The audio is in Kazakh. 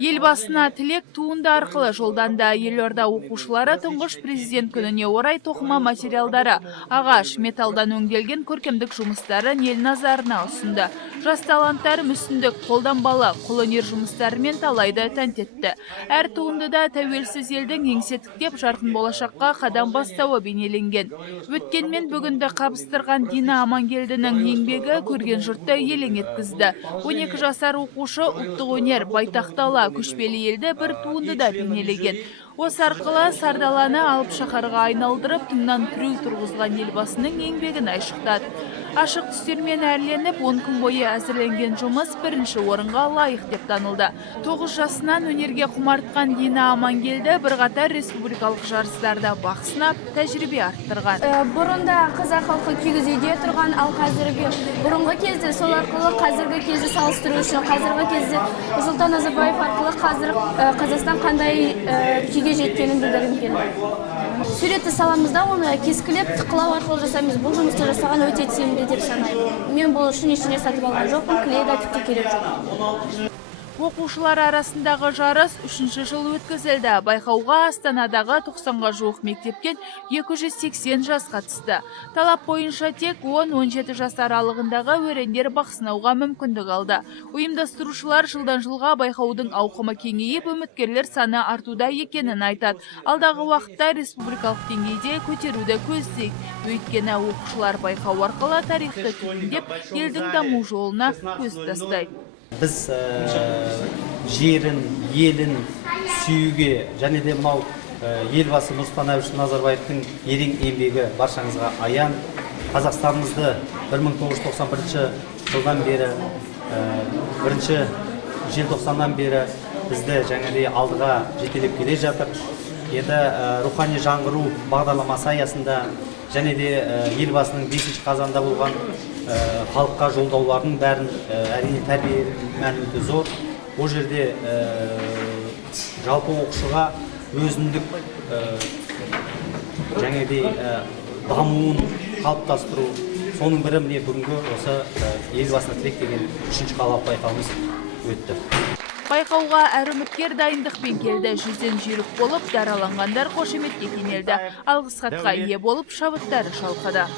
Елбасына тілек туынды арқылы жолданды. Елорда оқушылары тұңғыш президент күніне орай тоқыма материалдары, ағаш, металдан өңделген көркемдік жұмыстарын ел назарына ұсынды. Жас таланттар мүсіндік, қолданбалы, қолөнер жұмыстарымен талайды тәнтетті. Әр туындыда тәуелсіз елдің еңсе тіктеп жарқын болашаққа қадам бастауы бейнеленген. Өткенмен бүгінді қабыстырған Дина Амангелдінің еңбегі көрген жұртты елең еткізді. 12 жасар оқушы ұлттық өнер, байтақтала, көшпелі елді бір туындыда бейнелеген. Осы арқылы Сардаланы алып шаһарға айналдырып, тыңнан күреу тұрғызған елбасының еңбегін айшықтады. Ашық түстермен әрленіп, 10 күн бойы әзірленген жұмыс бірінші орынға лайық деп танылды. 9 жасынан өнерге құмартқан Дина Амангелді бірқатар республикалық жарыстарда бақ сынап, тәжірибе арттырған. Бұрында қазақ халқы кигіз үйде тұрған, ал қазіргі бұрынғы кезде сол арқылы қазіргі кезде салыстыру үшін, қазіргі кезде Нұрсұлтан Назарбаев арқылы қазір Қазақстан қандай күйге жеткенін білдіргім келді. Суретті саламызда оны кескілеп, тықылау арқылы жасаймыз. Бұл жұмысты жасаған өте тиімді деп санаймын. Мен бұл үшін ештеңе сатып алған жоқпын, клей да тіпті керек жоқ. Оқушылар арасындағы жарыс 3-ші жыл өткізілді. Байқауға Астанадағы 90-ға жуық мектептен 280 жас қатысты. Талап бойынша тек 10-17 жас аралығындағы өрендер бақ сынауға мүмкіндік алды. Ұйымдастырушылар жылдан жылға байқаудың ауқымы кеңейіп, үміткерлер саны артуда екенін айтады. Алдағы уақытта республикалық деңгейде көтеруді көздейді. Өйткені оқушылар байқау арқылы тарихты түгендеп, елдің даму жолына көз тастайды. Біз жерін, елін сүюге және де мынау елбасы Нұрсұлтан Назарбаевтың ерен еңбегі баршаңызға аян. Қазақстанымызды 1991 жылдан бері, 1 желтоқсаннан бері бізді жаңағыдай алдыға жетелеп келе жатыр. Енді рухани жаңғыру бағдарламасы аясында және де елбасының 5 қазанда болған халыққа жолдаулардың бәрін әрине тәрбие мәні өте зор. Ол жерде жалпы оқушыға өзіндік жаңағыдай дамуын қалыптастыру, соның бірі міне бүгінгі осы елбасына тілек деген 3-ші қалалық байқауымыз өтті. Байқауға әр үміткер дайындықпен келді. 100-ден жүйрік болып, дараланғандар қошеметке кенелді. Алғыс хатқа ие болып, шабыттары шалқыды.